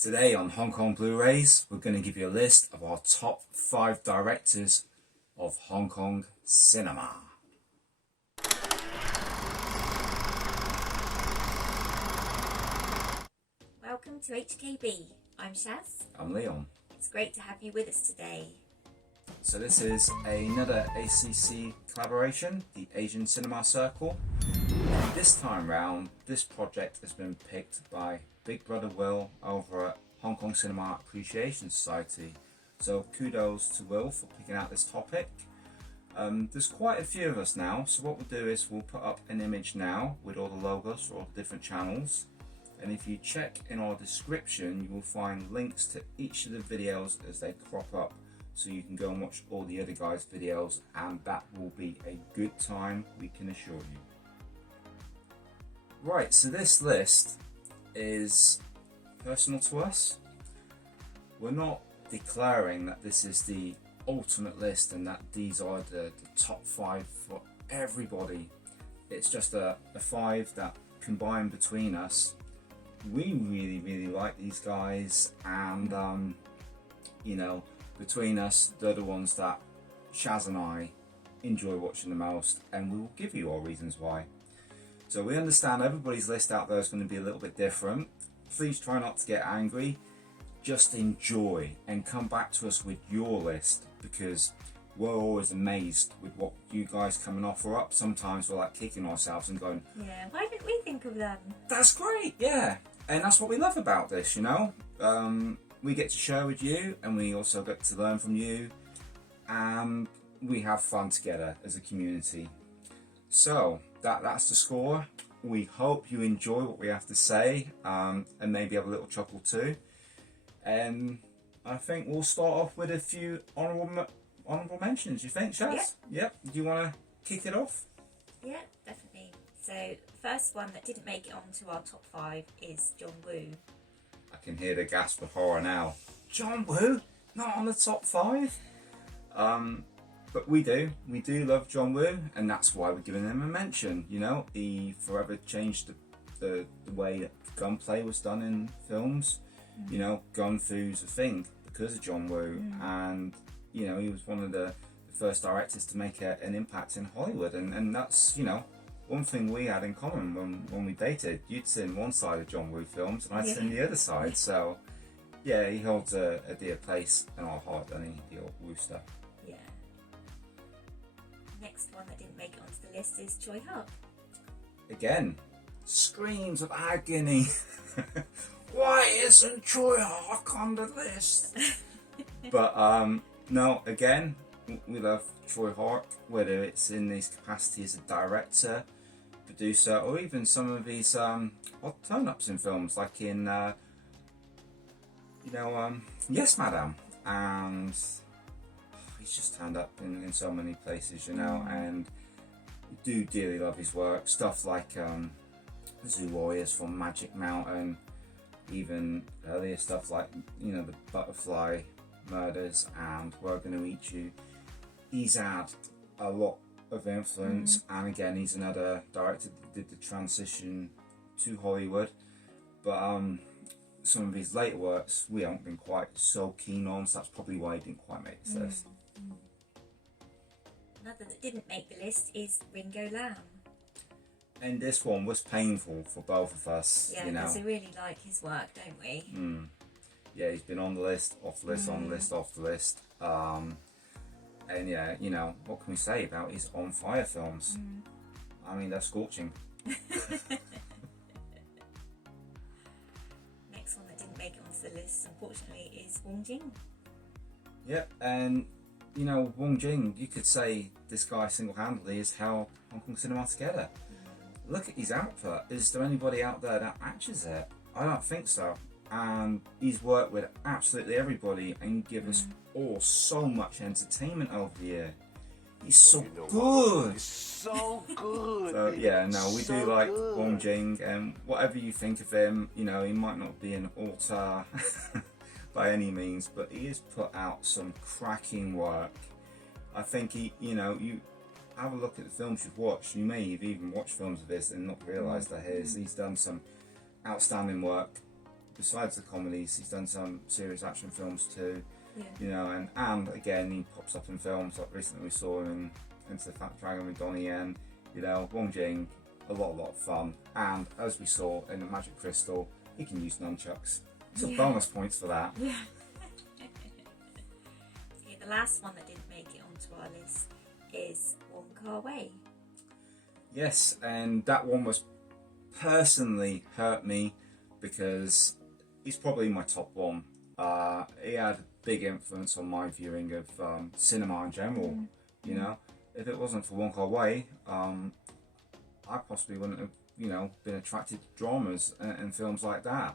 Today on Hong Kong Blu-rays, we're going to give you a list of our top 5 directors of Hong Kong cinema. Welcome to HKB. I'm Shaz. I'm Leon. It's great to have you with us today. So this is another ACC collaboration, the Asian Cinema Circle. And this time round, this project has been picked by Big Brother Will over at Hong Kong Cinema Appreciation Society. So kudos to Will for picking out this topic. There's quite a few of us now, so what we'll do is we'll put up an image now with all the logos for all the different channels. And if you check in our description, you will find links to each of the videos as they crop up. So you can go and watch all the other guys' videos, and that will be a good time, we can assure you. Right, so this list is personal to us. We're not declaring that this is the ultimate list and that these are the top 5 for everybody. It's just a 5 that combined between us. We really like these guys, and you know, between us, they're the ones that Shaz and I enjoy watching the most, and we will give you our reasons why. So we understand everybody's list out there is going to be a little bit different. Please try not to get angry. Just enjoy and come back to us with your list, because we're always amazed with what you guys come and offer up. Sometimes we're like kicking ourselves and going, yeah, why didn't we think of them? That's great, yeah. And that's what we love about this, you know. We get to share with you, and we also get to learn from you, and we have fun together as a community. So that's the score. We hope you enjoy what we have to say, and maybe have a little chuckle too. And I think we'll start off with a few honourable mentions. You think, Shaz? Yep. Do you want to kick it off? Yeah, definitely. So the first one that didn't make it onto our top 5 is John Woo. I can hear the gasp of horror now. John Woo? Not on the top 5? But we do love John Woo, and that's why we're giving him a mention. You know, he forever changed the way that gunplay was done in films. You know, gun fu's a thing because of John Woo, and you know, he was one of the first directors to make an impact in Hollywood, and that's, you know, one thing we had in common when we dated. You'd seen one side of John Woo films, and I'd seen the other side. So yeah, he holds a dear place in our heart, doesn't he, the old Woo stuff. Yeah. Next one that didn't make it onto the list is Choi Huk. Again, screams of agony. Why isn't Choi Huk on the list? But no, again, we love Choi Huk, whether it's in his capacity as a director, producer, or even some of his odd turn-ups in films, like in Yes Madam, and he's just turned up in so many places, you know. And we do dearly love his work, stuff like Zoo Warriors from Magic Mountain, even earlier stuff like, you know, the Butterfly Murders and We're Gonna Eat You. He's had a lot of influence, and again, he's another director that did the transition to Hollywood. But some of his later works we haven't been quite so keen on, so that's probably why he didn't quite make this list. Another that didn't make the list is Ringo Lam. And this one was painful for both of us. Yeah, you know, because we really like his work, don't we? Yeah, he's been on the list, off the list, on the list, off the list. And yeah, you know, what can we say about his On Fire films? I mean, they're scorching. Next one that didn't make it onto the list, unfortunately, is Wong Jing. Yep, and you know, Wong Jing, you could say this guy single-handedly has held Hong Kong cinema together. Look at his output. Is there anybody out there that matches it? I don't think so. And he's worked with absolutely everybody and give us all so much entertainment over the year. He's so good. He's so good. So yeah, no, we do like Wong Jing, and whatever you think of him, you know, he might not be an auteur by any means, but he has put out some cracking work. I think he, you know, you have a look at the films you've watched. You may have even watched films of his and not realised they're his. He's done some outstanding work. besides the comedies, he's done some serious action films too. Yeah. You know, and again, he pops up in films like recently we saw him in Into the Fat Dragon with Donnie Yen. You know, Wong Jing, a lot of fun. And as we saw in the Magic Crystal, he can use nunchucks. So bonus points for that. Yeah. Okay, the last one that didn't make it onto our list is Wong Kar-wai. Yes, and that one was personally hurt me because he's probably my top one. He had a big influence on my viewing of cinema in general. You know, if it wasn't for Wong Kar-wai, I possibly wouldn't have, you know, been attracted to dramas and films like that.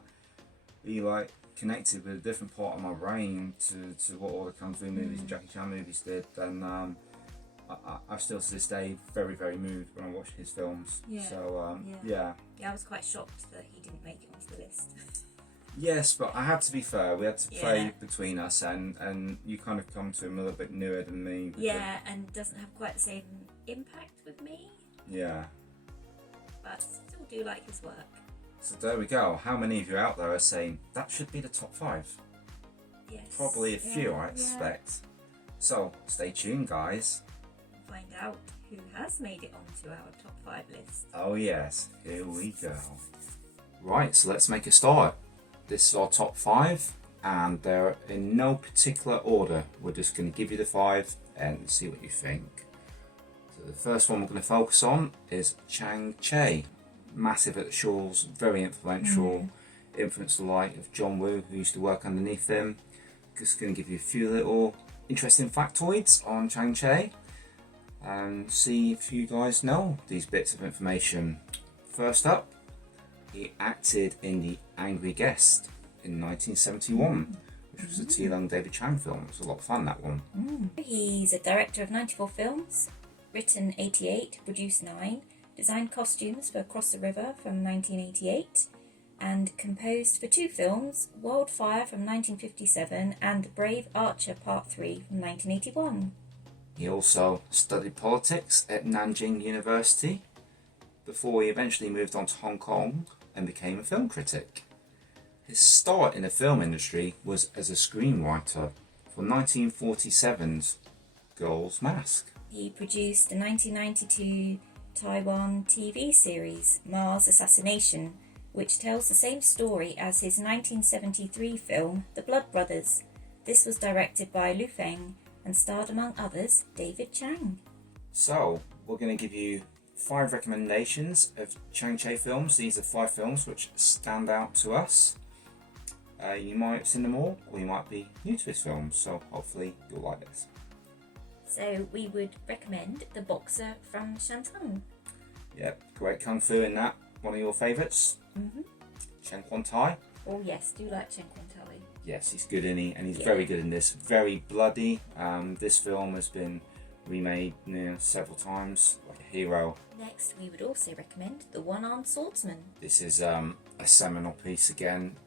He like connected with a different part of my brain to what all the kung fu movies and Jackie Chan movies did, and I'm still to this day very, very moved when I watch his films. Yeah. So Yeah, I was quite shocked that he didn't make it onto the list. Yes, but I had to be fair. We had to play between us, and you kind of come to him a little bit newer than me. Yeah, and doesn't have quite the same impact with me. Yeah. But still do like his work. So there we go. How many of you out there are saying that should be the top 5? Yes. Probably a few, I expect. So stay tuned, guys. Find out who has made it onto our top 5 list. Oh yes, here we go. Right, so let's make a start. This is our top 5, and they're in no particular order. We're just going to give you the 5 and see what you think. So the first one we're going to focus on is Chang Che. Massive at the shores, very influential, influenced the light of John Woo, who used to work underneath him. Just going to give you a few little interesting factoids on Chang Che and see if you guys know these bits of information. First up, he acted in The Angry Guest in 1971, which was a T. Lung David Chang film. It was a lot of fun, that one. He's a director of 94 films, written 88, produced 9, designed costumes for Across the River from 1988, and composed for 2 films, Wildfire from 1957 and Brave Archer Part 3 from 1981. He also studied politics at Nanjing University before he eventually moved on to Hong Kong and became a film critic. His start in the film industry was as a screenwriter for 1947's Girl's Mask. He produced the 1992 Taiwan TV series Ma's Assassination, which tells the same story as his 1973 film The Blood Brothers. This was directed by Lu Feng and starred, among others, David Chang. So, we're going to give you 5 recommendations of Chang Che films. These are 5 films which stand out to us. You might have seen them all, or you might be new to his films, so hopefully you'll like this. So we would recommend The Boxer from Shantung. Yep, great kung fu in that. One of your favourites? Chen Quan Tai. Oh yes, do like Chen Quan Tai. Yes, he's good in it, and he's very good in this. Very bloody. This film has been remade several times, like a hero. Next, we would also recommend The One-Armed Swordsman. This is a seminal piece again.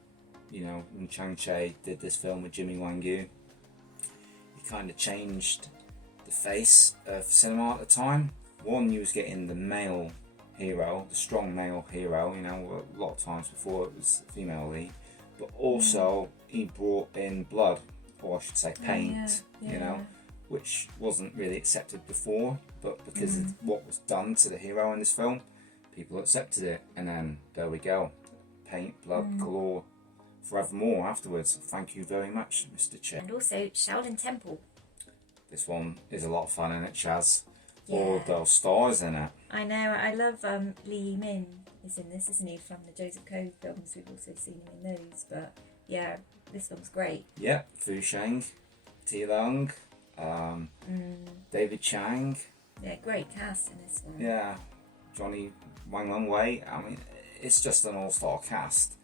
You know, when Chang Che did this film with Jimmy Wang Yu, he kind of changed the face of cinema at the time. One, you was getting the male hero, the strong male hero, you know, a lot of times before it was female lead, but also he brought in blood, or I should say paint, you know, which wasn't really accepted before, but because of what was done to the hero in this film, people accepted it, and then there we go, paint, blood, galore, forevermore afterwards. Thank you very much, Mr. Che. And also Shaolin Temple. This one is a lot of fun, isn't it, Chaz? All those stars in it. I know, I love Lee Min is in this, isn't he, from the Joseph Cove films. We've also seen him in those, but yeah, this one's great. Yeah, Fu Sheng, T. Lung, David Chang. Yeah, great cast in this one. Yeah, Johnny Wang Long Wei. I mean, it's just an all-star cast,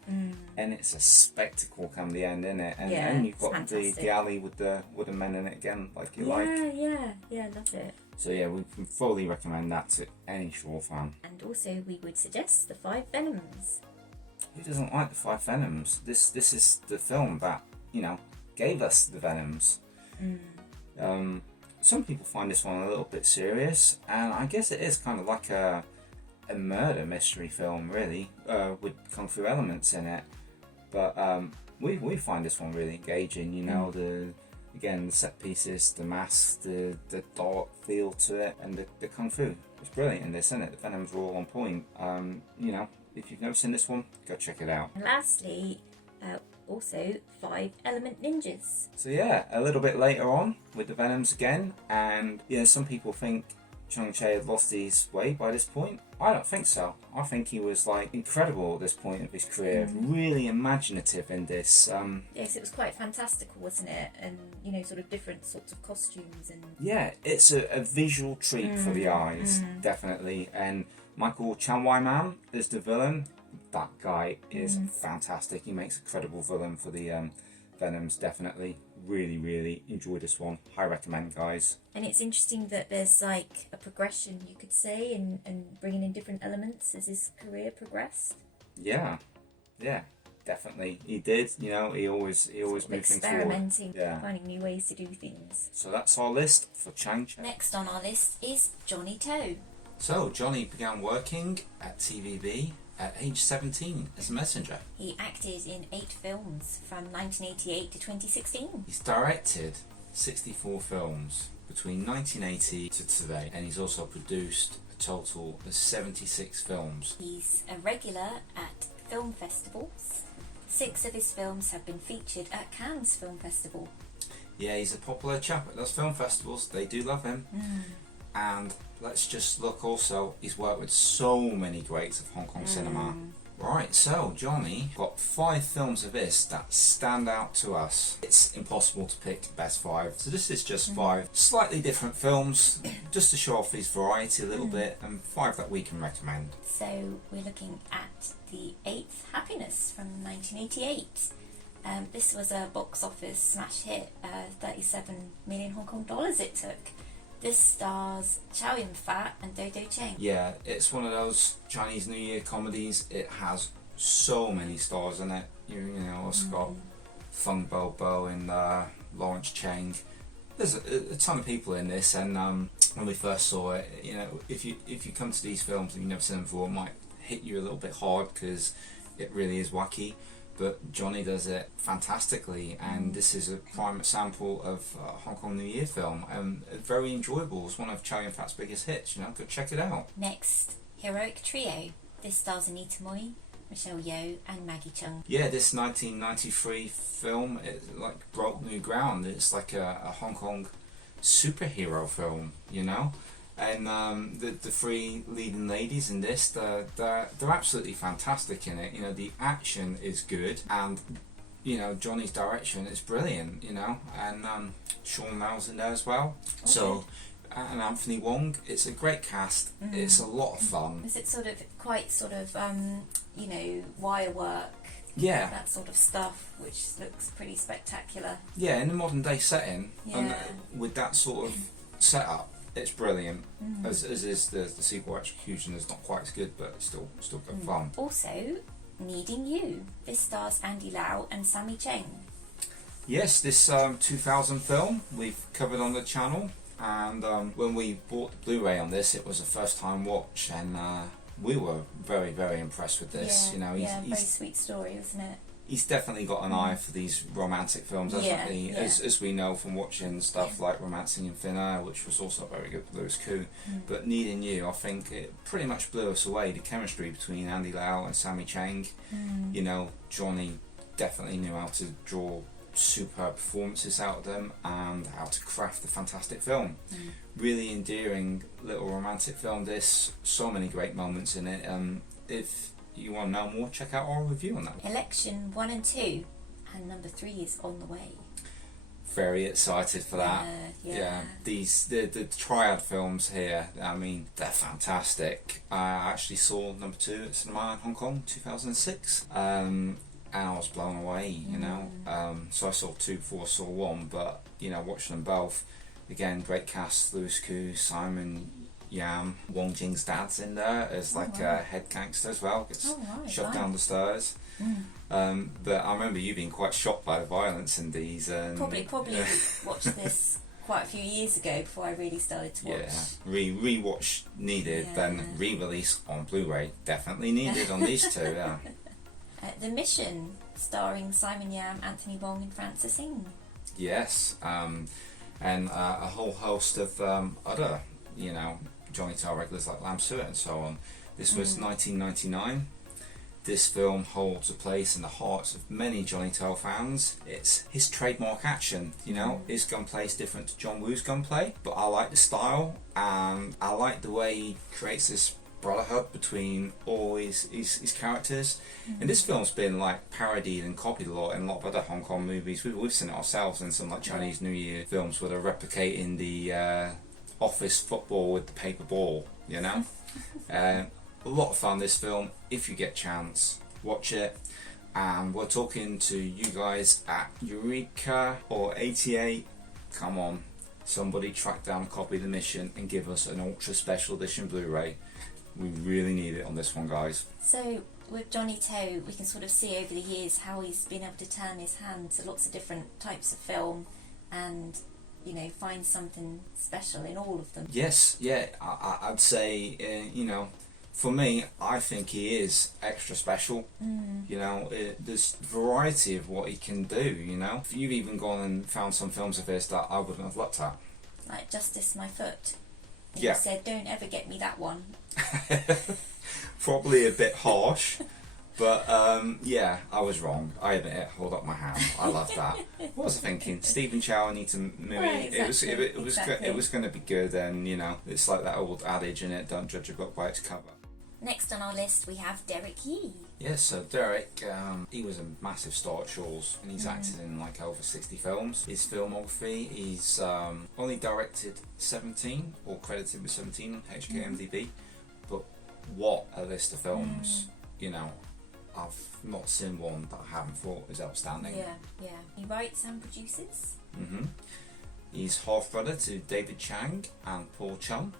and it's a spectacle come the end, isn't it? And you've got the alley with the wooden men in it again, like you like. Yeah, love it. So yeah, we can fully recommend that to any Shaw fan. And also, we would suggest The Five Venoms. Who doesn't like the 5 Venoms? This is the film that, you know, gave us the Venoms. Some people find this one a little bit serious, and I guess it is kind of like a murder mystery film, really, with kung fu elements in it. But we find this one really engaging. You know, the set pieces, the masks, the dark feel to it, and the kung fu. It's brilliant in this, isn't it? The Venoms are all on point. You know, if you've never seen this one, go check it out. And lastly, also 5-element ninjas. So yeah, a little bit later on with the Venoms again, and you know, some people think Chang-Chi had lost his way by this point. I don't think so. I think he was like incredible at this point of his career, really imaginative in this. Yes, it was quite fantastical, wasn't it? And you know, sort of different sorts of costumes and. Yeah, it's a visual treat for the eyes, definitely. And Michael Chan-Wai-Man is the villain. That guy is fantastic. He makes a credible villain for the Venoms, definitely. Really, really enjoy this one. High recommend, guys. And it's interesting that there's like a progression, you could say, and bringing in different elements as his career progressed. Yeah, definitely. He did. You know, he always moved things forward. Experimenting, finding new ways to do things. So that's our list for Chang-Chi. Next on our list is Johnny To. So Johnny began working at TVB at age 17 as a messenger. He acted in 8 films from 1988 to 2016. He's directed 64 films between 1980 to today, and he's also produced a total of 76 films. He's a regular at film festivals. 6 of his films have been featured at Cannes Film Festival. Yeah, he's a popular chap at those film festivals. They do love him. And let's just look also, he's worked with so many greats of Hong Kong cinema. Right, so Johnny got 5 films of his that stand out to us. It's impossible to pick the best 5, so this is just 5 slightly different films, just to show off his variety a little bit, and 5 that we can recommend. So we're looking at The Eighth Happiness from 1988. This was a box office smash hit, 37 million Hong Kong dollars it took. This stars Chow Yun-fat and Dodo Cheng. Yeah, it's one of those Chinese New Year comedies. It has so many stars in it. You know, it's got Feng Bo and Lawrence Cheng. There's a ton of people in this, and when we first saw it, you know, if you come to these films and you've never seen them before, it might hit you a little bit hard because it really is wacky. But Johnny does it fantastically, and this is a prime example of a Hong Kong New Year film, and very enjoyable. It's one of Chow Yun-fat's biggest hits. You know, go check it out. Next, Heroic Trio. This stars Anita Mui, Michelle Yeoh, and Maggie Cheung. Yeah, this 1993 film, it like broke new ground. It's like a Hong Kong superhero film, you know. And the 3 leading ladies in this, they're absolutely fantastic in it. You know, the action is good, and you know, Johnny's direction is brilliant. You know, and Sean Mao's in there as well. Okay. So, and Anthony Wong. It's a great cast. It's a lot of fun. Is it quite you know, wire work? Yeah, that sort of stuff, which looks pretty spectacular. Yeah, in a modern day setting, yeah. And with that sort of setup. It's brilliant, as is the sequel execution is not quite as good, but it's still good fun. Also, Needing You. This stars Andy Lau and Sammy Cheng. Yes, this 2000 film we've covered on the channel, and when we bought the Blu-ray on this, it was a first time watch, and we were very, very impressed with this. Yeah, you know, he's very sweet story, wasn't it? He's definitely got an eye for these romantic films, hasn't he? Yeah. As we know from watching stuff like Romancing in Thin Air, which was also very good with Lewis Koo. But Needing You, I think it pretty much blew us away. The chemistry between Andy Lau and Sammy Cheng. You know, Johnny definitely knew how to draw superb performances out of them and how to craft a fantastic film. Really endearing little romantic film. There's so many great moments in it. If you want to know more, check out our review on that. Election 1 and 2, and number 3 is on the way. Very excited for that. Yeah. The triad films here, I mean, they're fantastic. I actually saw number 2 at cinema in Hong Kong 2006, and I was blown away. You know, so I saw 2 before I saw 1, but you know, watching them both, again, great cast: Lewis Koo, Simon Yam, Wong Jing's dad's in there as like a head gangster as well, gets shoved down the stairs. But I remember you being quite shocked by the violence in these. And probably watched this quite a few years ago before I really started to watch. Yeah, re-watch needed, then re-release on Blu-ray definitely needed on these 2. Yeah. The Mission, starring Simon Yam, Anthony Wong and Francis Ng. Yes, and a whole host of other, Johnny Tale regulars like Lam Suet and so on. This was 1999. This film holds a place in the hearts of many Johnny Tale fans. It's his trademark action. His gunplay is different to John Woo's gunplay, but I like the style and I like the way he creates this brotherhood between all his characters. And this film's been like parodied and copied a lot in a lot of other Hong Kong movies. We've seen it ourselves in some like Chinese New Year films where they're replicating the office football with the paper ball. A lot of fun, this film. If you get a chance, watch it. And we're talking to you guys at Eureka or 88. Come on, somebody track down a copy of The Mission and give us an ultra special edition Blu-ray. We really need it on this one, guys. So with Johnny To, we can sort of see over the years how he's been able to turn his hand to lots of different types of film and find something special in all of them. Yes, yeah, I'd say, for me, I think he is extra special. There's variety of what he can do, If you've even gone and found some films of his that I wouldn't have looked at. Like Justice My Foot. And Yeah. You said, don't ever get me that one. Probably a bit harsh, but yeah, I was wrong. I admit it. Hold up my hand. I love that. What was I thinking? Stephen Chow, Anita movie. Right, exactly, It was going to be good, and it's like that old adage in it: don't judge a book by its cover. Next on our list we have Derek Yee. Yes, so Derek, he was a massive star at Shaw's, and he's acted in like over 60 films. His filmography, he's only directed 17, or credited with 17 on HKMDB, but what a list of films, I've not seen one that I haven't thought is outstanding. Yeah. He writes and produces. He's half-brother to David Chang and Paul Chung.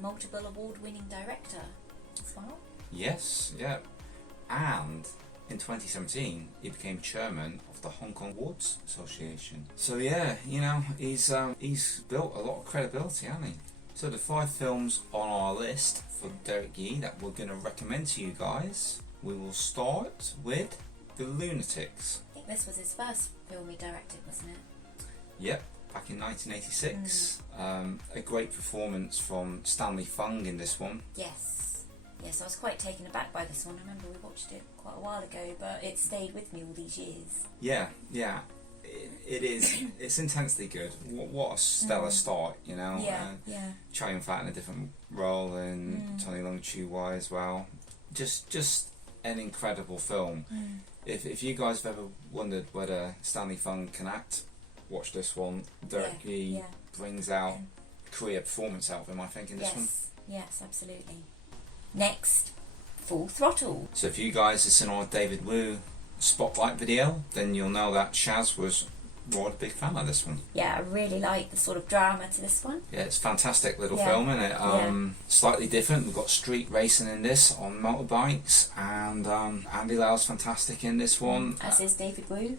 Multiple award-winning director as well. Yes, yeah. And in 2017, he became chairman of the Hong Kong Awards Association. So yeah, he's built a lot of credibility, hasn't he? So the 5 films on our list for Derek Yee that we're going to recommend to you guys. We will start with The Lunatics. I think this was his first film he directed, wasn't it? Yep, back in 1986. A great performance from Stanley Fung in this one. Yes, I was quite taken aback by this one. I remember we watched it quite a while ago, but it stayed with me all these years. Yeah. It is. It's intensely good. What a stellar start, Yeah. Chow Yun-fat in a different role, and Tony Leung Chiu-wai as well. Just an incredible film. If you guys have ever wondered whether Stanley Fung can act, watch this one. Derek Yee brings out career performance out of him, I think, in this one. Yes, absolutely. Next, Full Throttle. So if you guys have seen our David Wu spotlight video, then you'll know that Shaz was a big fan of this one. Yeah, I really like the sort of drama to this one. Yeah, it's a fantastic little film, isn't it? Slightly different. We've got street racing in this on motorbikes, and Andy Lau's fantastic in this one. As is David Wu.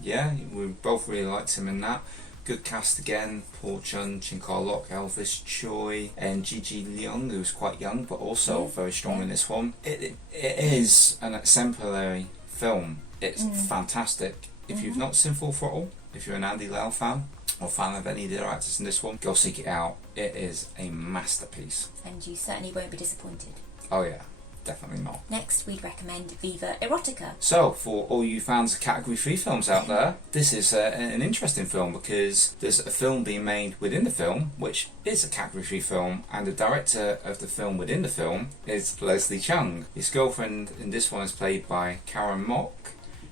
Yeah, we both really liked him in that. Good cast again: Paul Chun, Chin Kar-lok, Elvis Choi, and Gigi Leung, who's quite young but also very strong in this one. It is an exemplary film. It's fantastic. If you've not seen Full Throttle, if you're an Andy Lau fan or fan of any of the other actors in this one, go seek it out. It is a masterpiece. And you certainly won't be disappointed. Oh yeah, definitely not. Next, we'd recommend Viva Erotica. So, for all you fans of Category 3 films out there, this is an interesting film because there's a film being made within the film, which is a Category 3 film, and the director of the film within the film is Leslie Chung. His girlfriend in this one is played by Karen Mock,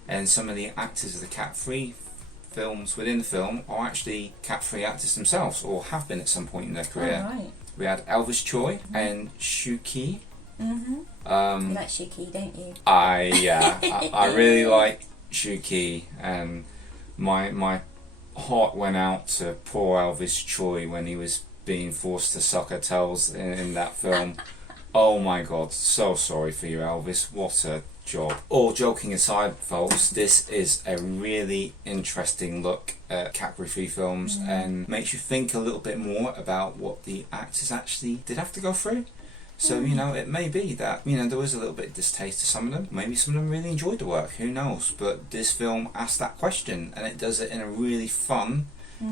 and some of the actors of the Cat 3 films within the film are actually Cat 3 actors themselves, or have been at some point in their career. Oh, right. We had Elvis Choi and Shu Ki. You like Shuki, don't you? I really like Shu Ki, and my heart went out to poor Elvis Choi when he was being forced to suck her toes in that film. Oh my god, so sorry for you, Elvis. What a job. All joking aside, folks, this is a really interesting look at Category 3 films and makes you think a little bit more about what the actors actually did have to go through. So, it may be that, there was a little bit of distaste to some of them. Maybe some of them really enjoyed the work, who knows? But this film asks that question, and it does it in a really fun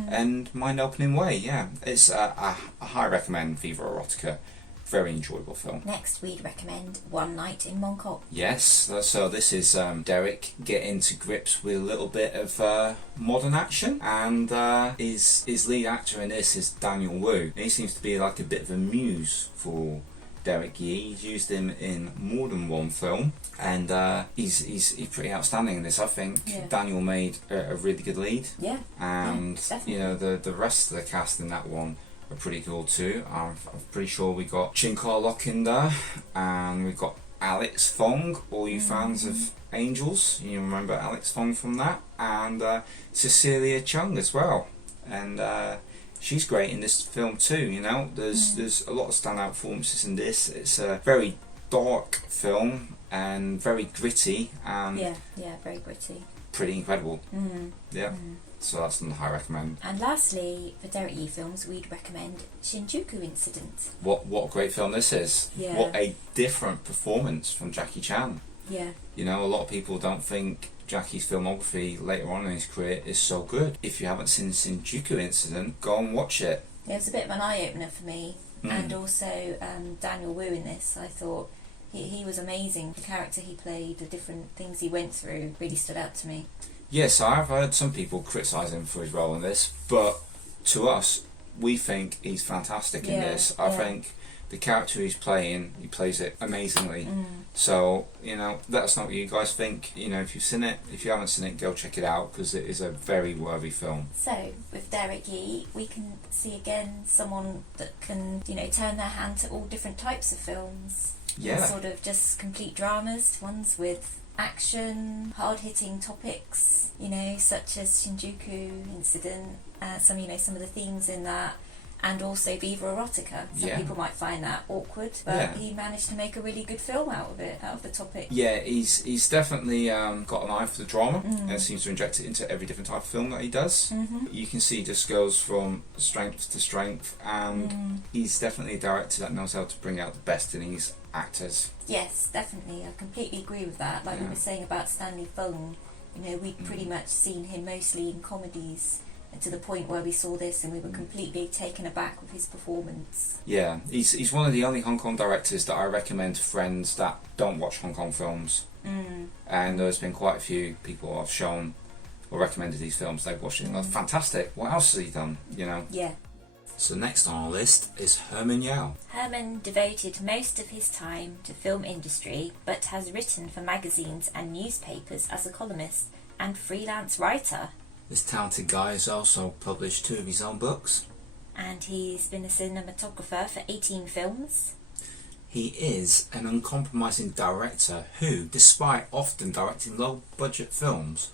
and mind-opening way, yeah. It's a high recommend, Viva Erotica. Very enjoyable film. Next, we'd recommend One Night in Mongkok. Yes, so this is Derek getting to grips with a little bit of modern action, and his lead actor in this is Daniel Wu. He seems to be like a bit of a muse for Derek Yee. He's used him in more than one film, and he's pretty outstanding in this. I think Daniel made a really good lead. Yeah. And definitely. The rest of the cast in that one are pretty cool too. I'm pretty sure we got Chin Lok in there, and we've got Alex Fong. All you fans of Angels, you remember Alex Fong from that, and Cecilia Chung as well. And she's great in this film too. There's a lot of standout performances in this. It's a very dark film and very gritty, and very gritty. Pretty incredible. So that's another high recommend. And lastly, for Derek Yee films, we'd recommend Shinjuku Incident. What a great film this is. Yeah. What a different performance from Jackie Chan. Yeah. A lot of people don't think Jackie's filmography later on in his career is so good. If you haven't seen Shinjuku Incident, go and watch it. It was a bit of an eye-opener for me. And also Daniel Wu in this, I thought he was amazing. The character he played, the different things he went through really stood out to me. Yes, I've heard some people criticise him for his role in this, but to us, we think he's fantastic in this. I think the character he's playing, he plays it amazingly. So, let us know what you guys think. If you've seen it, if you haven't seen it, go check it out, because it is a very worthy film. So, with Derek Yee, we can see again someone that can, turn their hand to all different types of films. Yeah. Sort of just complete dramas, ones with action, hard-hitting topics, such as Shinjuku Incident, some of the themes in that, and also Viva Erotica. Some people might find that awkward, but he managed to make a really good film out of it, out of the topic. Yeah, he's definitely got an eye for the drama, and seems to inject it into every different type of film that he does. You can see he just goes from strength to strength, and he's definitely a director that knows how to bring out the best in his actors. Yes, definitely. I completely agree with that. Like we were saying about Stanley Fung, we'd pretty much seen him mostly in comedies, and to the point where we saw this and we were completely taken aback with his performance. Yeah, he's one of the only Hong Kong directors that I recommend to friends that don't watch Hong Kong films. And there's been quite a few people I've shown or recommended these films. They've watched it and gone, fantastic, what else has he done? Yeah. So next on our list is Herman Yao. Herman devoted most of his time to film industry, but has written for magazines and newspapers as a columnist and freelance writer. This talented guy has also published 2 of his own books. And he's been a cinematographer for 18 films. He is an uncompromising director who, despite often directing low-budget films,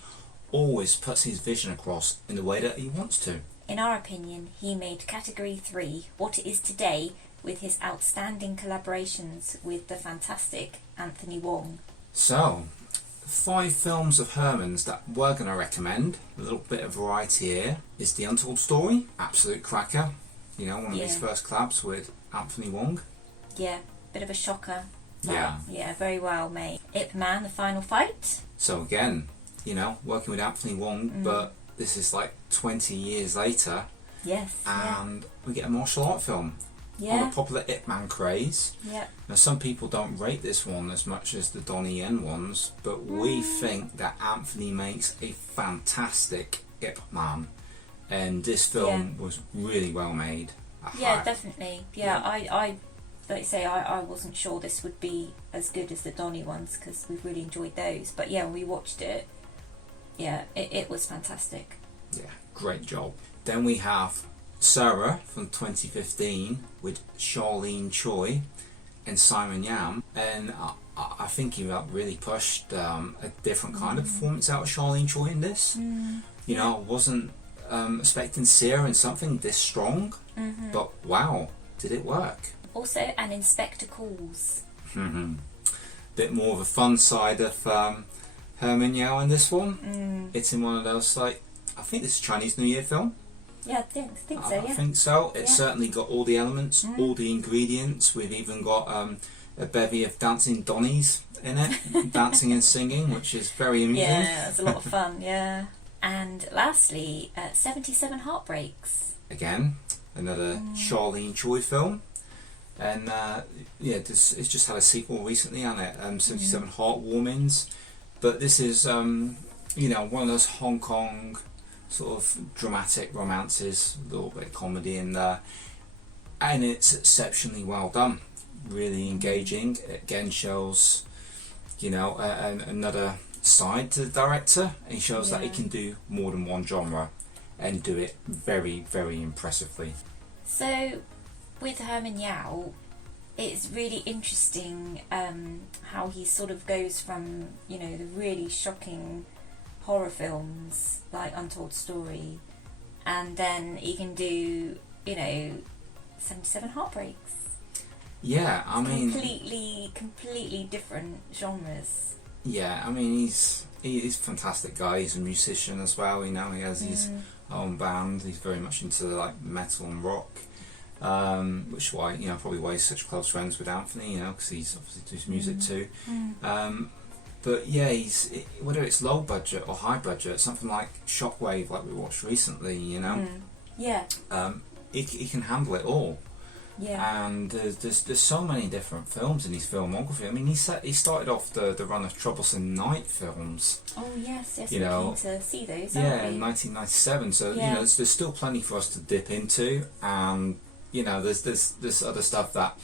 always puts his vision across in the way that he wants to. In our opinion, he made Category 3 what it is today with his outstanding collaborations with the fantastic Anthony Wong. So, 5 films of Herman's that we're going to recommend, a little bit of variety here, is The Untold Story, absolute cracker, one of his first collabs with Anthony Wong. Yeah, bit of a shocker. Yeah. Yeah, very well made. Ip Man, The Final Fight. So again, working with Anthony Wong, but this is like 20 years later. Yes. And we get a martial art film. On the popular Ip Man craze. Yeah. Now some people don't rate this one as much as the Donnie Yen ones, but we think that Anthony makes a fantastic Ip Man, and this film was really well made. Yeah, definitely. Yeah, I like I say, I wasn't sure this would be as good as the Donnie ones, because we've really enjoyed those, but yeah, when we watched it, it was fantastic. Yeah, great job. Then we have Sarah from 2015 with Charlene Choi and Simon Yam, and I think he really pushed a different kind of performance out of Charlene Choi in this. I wasn't expecting Sarah in something this strong, but wow, did it work. Also, an Inspector Calls. Bit more of a fun side of Herman Yao in this one. It's in one of those, I think this is a Chinese New Year film. Yeah, I think so, I yeah. think so. It's Yeah. certainly got all the elements, all the ingredients. We've even got a bevy of dancing Donnies in it, dancing and singing, which is very amusing. Yeah, it's a lot of fun, yeah. And lastly, 77 Heartbreaks. Again, another Charlene Choi film. And it's just had a sequel recently, hasn't it? 77 Heartwarmings. But this is, one of those Hong Kong sort of dramatic romances, a little bit of comedy in there. And it's exceptionally well done. Really engaging. It again shows, another side to the director. He shows that he can do more than one genre and do it very, very impressively. So, with Herman Yao, it's really interesting how he sort of goes from, the really shocking horror films like Untold Story, and then he can do, 77 Heartbreaks. Yeah, I mean, completely different genres. Yeah, I mean, he's a fantastic guy. He's a musician as well. He has his own band. He's very much into like metal and rock, which is why probably why he's such close friends with Anthony. Because he's obviously does music too. But yeah, whether it's low budget or high budget, something like Shockwave, like we watched recently. Yeah. He can handle it all. Yeah. And there's so many different films in his filmography. I mean, he started off the run of Troublesome Night films. Oh yes, we're keen to see those. Yeah, in 1997. So there's still plenty for us to dip into, and there's other stuff that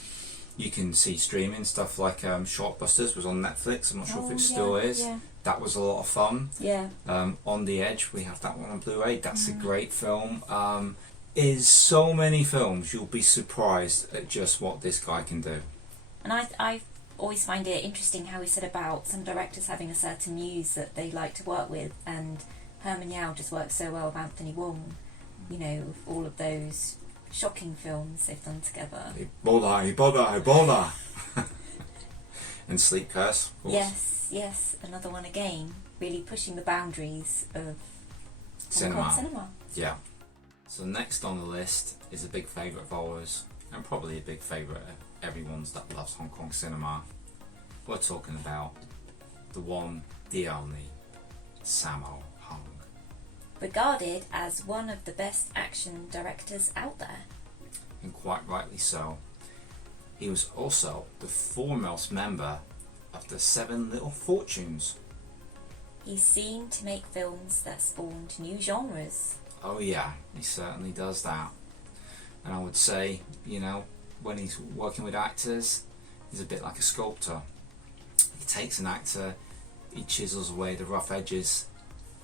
you can see streaming. Stuff like Shortbusters was on Netflix. I'm not sure if it still is. Yeah. That was a lot of fun. Yeah. On the Edge, we have that one on Blu-ray. That's a great film. Is so many films, you'll be surprised at just what this guy can do. And I always find it interesting how he said about some directors having a certain muse that they like to work with, and Herman Yao just works so well with Anthony Wong, with all of those shocking films they've done together. Ebola. And Sleep Curse, of course. Yes, another one again, really pushing the boundaries of cinema. cinema. Yeah. So next on the list is a big favourite of ours, and probably a big favourite of everyone's that loves Hong Kong cinema. We're talking about the one, the only, Sammo Hung. Regarded as one of the best action directors out there. And quite rightly so. He was also the foremost member of the Seven Little Fortunes. He's seen to make films that spawned new genres. Oh yeah, he certainly does that. And I would say, when he's working with actors, he's a bit like a sculptor. He takes an actor, he chisels away the rough edges,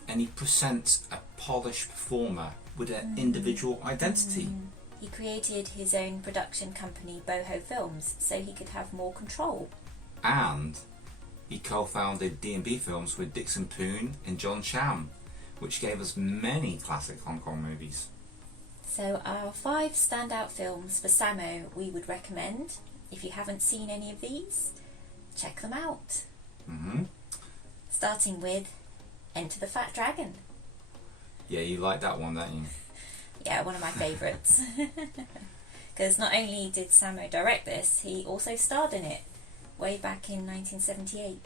and he presents a polished performer with an individual identity. He created his own production company, Boho Films, so he could have more control. And he co-founded D&B Films with Dixon Poon and John Cham, which gave us many classic Hong Kong movies. So our 5 standout films for Sammo we would recommend. If you haven't seen any of these, check them out. Starting with Enter the Fat Dragon. Yeah, you like that one, don't you? Yeah, one of my favourites. Because not only did Sammo direct this, he also starred in it way back in 1978.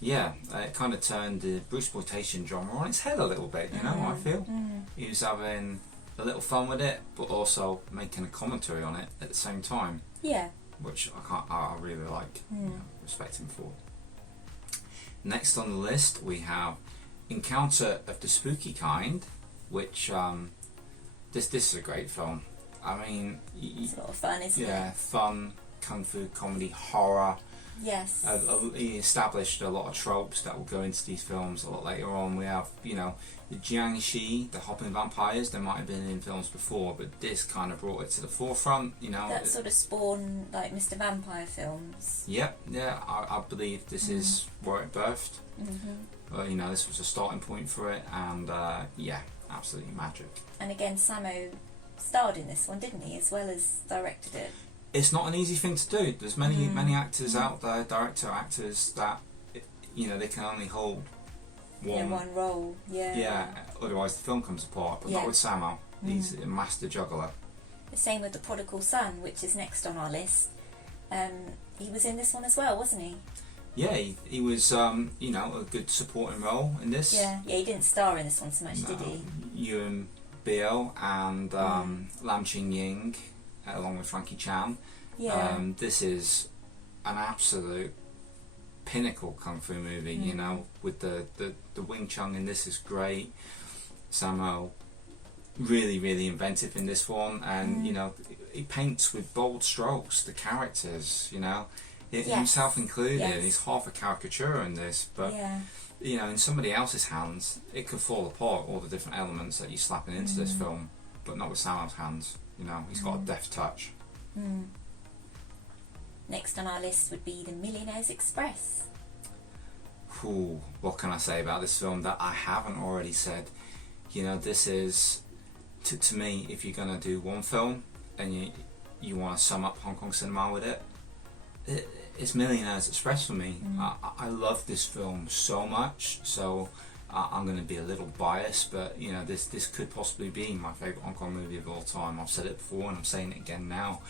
Yeah, it kind of turned the Bruceploitation genre on its head a little bit, I feel. He was having a little fun with it, but also making a commentary on it at the same time. Yeah. Which I really like, respect him for. Next on the list we have Encounter of the Spooky Kind, which this is a great film. I mean, it's a lot of fun, isn't it? Yeah, fun, kung fu, comedy, horror. Yes. He established a lot of tropes that will go into these films a lot later on. We have, the Jiangxi, the hopping vampires. They might have been in films before, but this kind of brought it to the forefront. That sort of spawned like Mr. Vampire films. Yep, yeah. I believe this is where it birthed. This was a starting point for it, and absolutely magic. And again, Sammo starred in this one, didn't he, as well as directed it? It's not an easy thing to do. There's many actors out there, director actors, that they can only hold one role. Yeah. Yeah. Otherwise, the film comes apart. But not with Sammo. He's a master juggler. The same with The Prodigal Son, which is next on our list. He was in this one as well, wasn't he? Yeah, he was, you know, a good supporting role in this. Yeah, he didn't star in this one so much, No. did he? Ewan Beale and Lam Ching Ying, along with Frankie Chan. Yeah. This is an absolute pinnacle kung fu movie, you know, with the Wing Chun in this is great. Sammo, really inventive in this one, and you know, he paints with bold strokes the characters, you know, himself included. Yes. He's half a caricature in this, but you know, in somebody else's hands it could fall apart, all the different elements that you're slapping into this film, but not with Sammo's hands. You know, he's got a deft touch. Next on our list would be The Millionaire's Express. Ooh, what can I say about this film that I haven't already said? You know, this is, to me, if you're going to do one film and you want to sum up Hong Kong cinema with it's Millionaire's Express for me. I love this film so much, so I'm going to be a little biased, but you know, this could possibly be my favourite Hong Kong movie of all time. I've said it before and I'm saying it again now.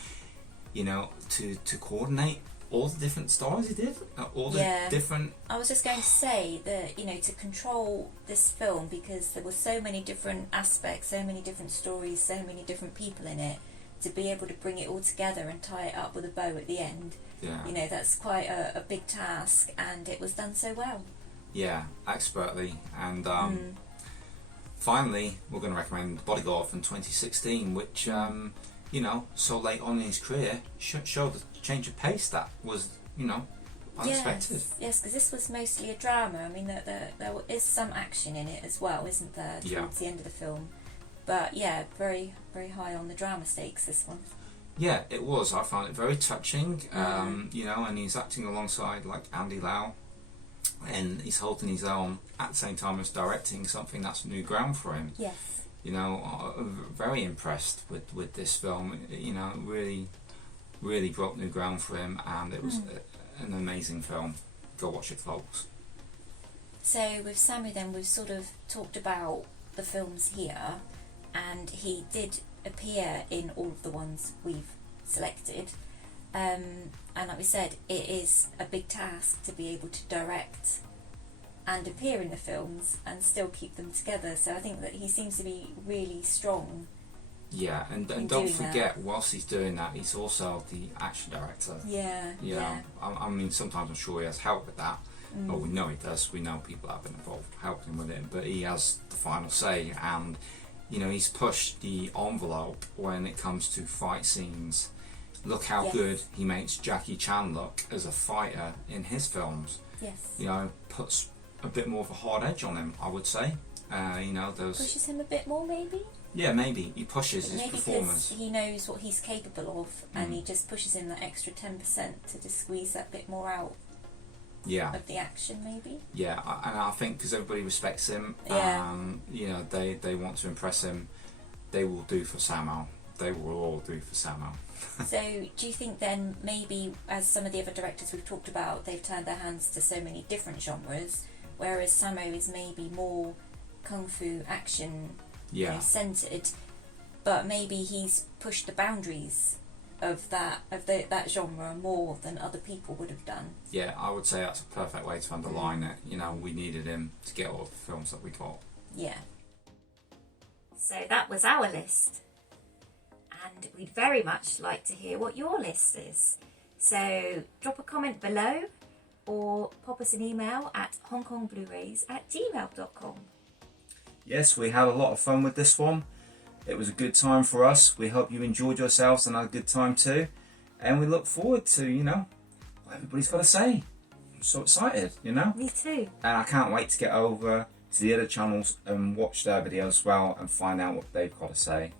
You know, to coordinate all the different stars he did, all the different... I was just going to say that, you know, to control this film, because there were so many different aspects, so many different stories, so many different people in it, to be able to bring it all together and tie it up with a bow at the end, you know, that's quite a big task, and it was done so well. Yeah, expertly. And finally, we're going to recommend Bodyguard from 2016, which... you know, so late on in his career, showed a change of pace that was, you know, unexpected. Yes, because this was mostly a drama. I mean, there is some action in it as well, isn't there, towards the end of the film? But yeah, very high on the drama stakes, this one. Yeah, it was. I found it very touching, you know, and he's acting alongside, like, Andy Lau, and he's holding his own at the same time as directing something that's new ground for him. Yes. You know, very impressed with this film. You know, really broke new ground for him, and it was an amazing film. Go watch it, folks. So with Samu then, we've sort of talked about the films here, and he did appear in all of the ones we've selected. And like we said, it is a big task to be able to direct and appear in the films and still keep them together, so I think that he seems to be really strong. Yeah, and don't forget, whilst he's doing that, he's also the action director. Yeah. I mean, sometimes I'm sure he has help with that, but we know he does. We know people have been involved helping with it, but he has the final say, and you know, he's pushed the envelope when it comes to fight scenes. Look how good he makes Jackie Chan look as a fighter in his films. Yes. You know, puts a bit more of a hard edge on him, I would say. You know, those... Pushes him a bit more, maybe? Yeah, maybe. He pushes his performance. Maybe because he knows what he's capable of, and he just pushes in that extra 10% to just squeeze that bit more out of the action, maybe? Yeah, and I think because everybody respects him, you know, they want to impress him, they will do for Sammo. They will all do for Sammo. So, do you think then, maybe, as some of the other directors we've talked about, they've turned their hands to so many different genres, whereas Sammo is maybe more kung fu action centered, but maybe he's pushed the boundaries of that genre more than other people would have done. Yeah, I would say that's a perfect way to underline it. You know, we needed him to get all of the films that we got. Yeah. So that was our list, and we'd very much like to hear what your list is. So drop a comment below, or pop us an email at hongkongblu-rays@gmail.com. Yes, we had a lot of fun with this one. It was a good time for us. We hope you enjoyed yourselves and had a good time too. And we look forward to, you know, what everybody's got to say. I'm so excited, you know. Me too. And I can't wait to get over to the other channels and watch their videos as well and find out what they've got to say.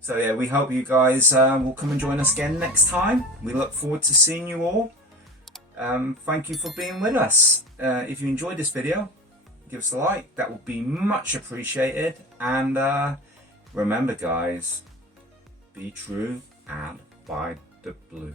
So yeah, we hope you guys will come and join us again next time. We look forward to seeing you all. Thank you for being with us. If you enjoyed this video, give us a like. That would be much appreciated. And remember, guys, be true and buy the blue.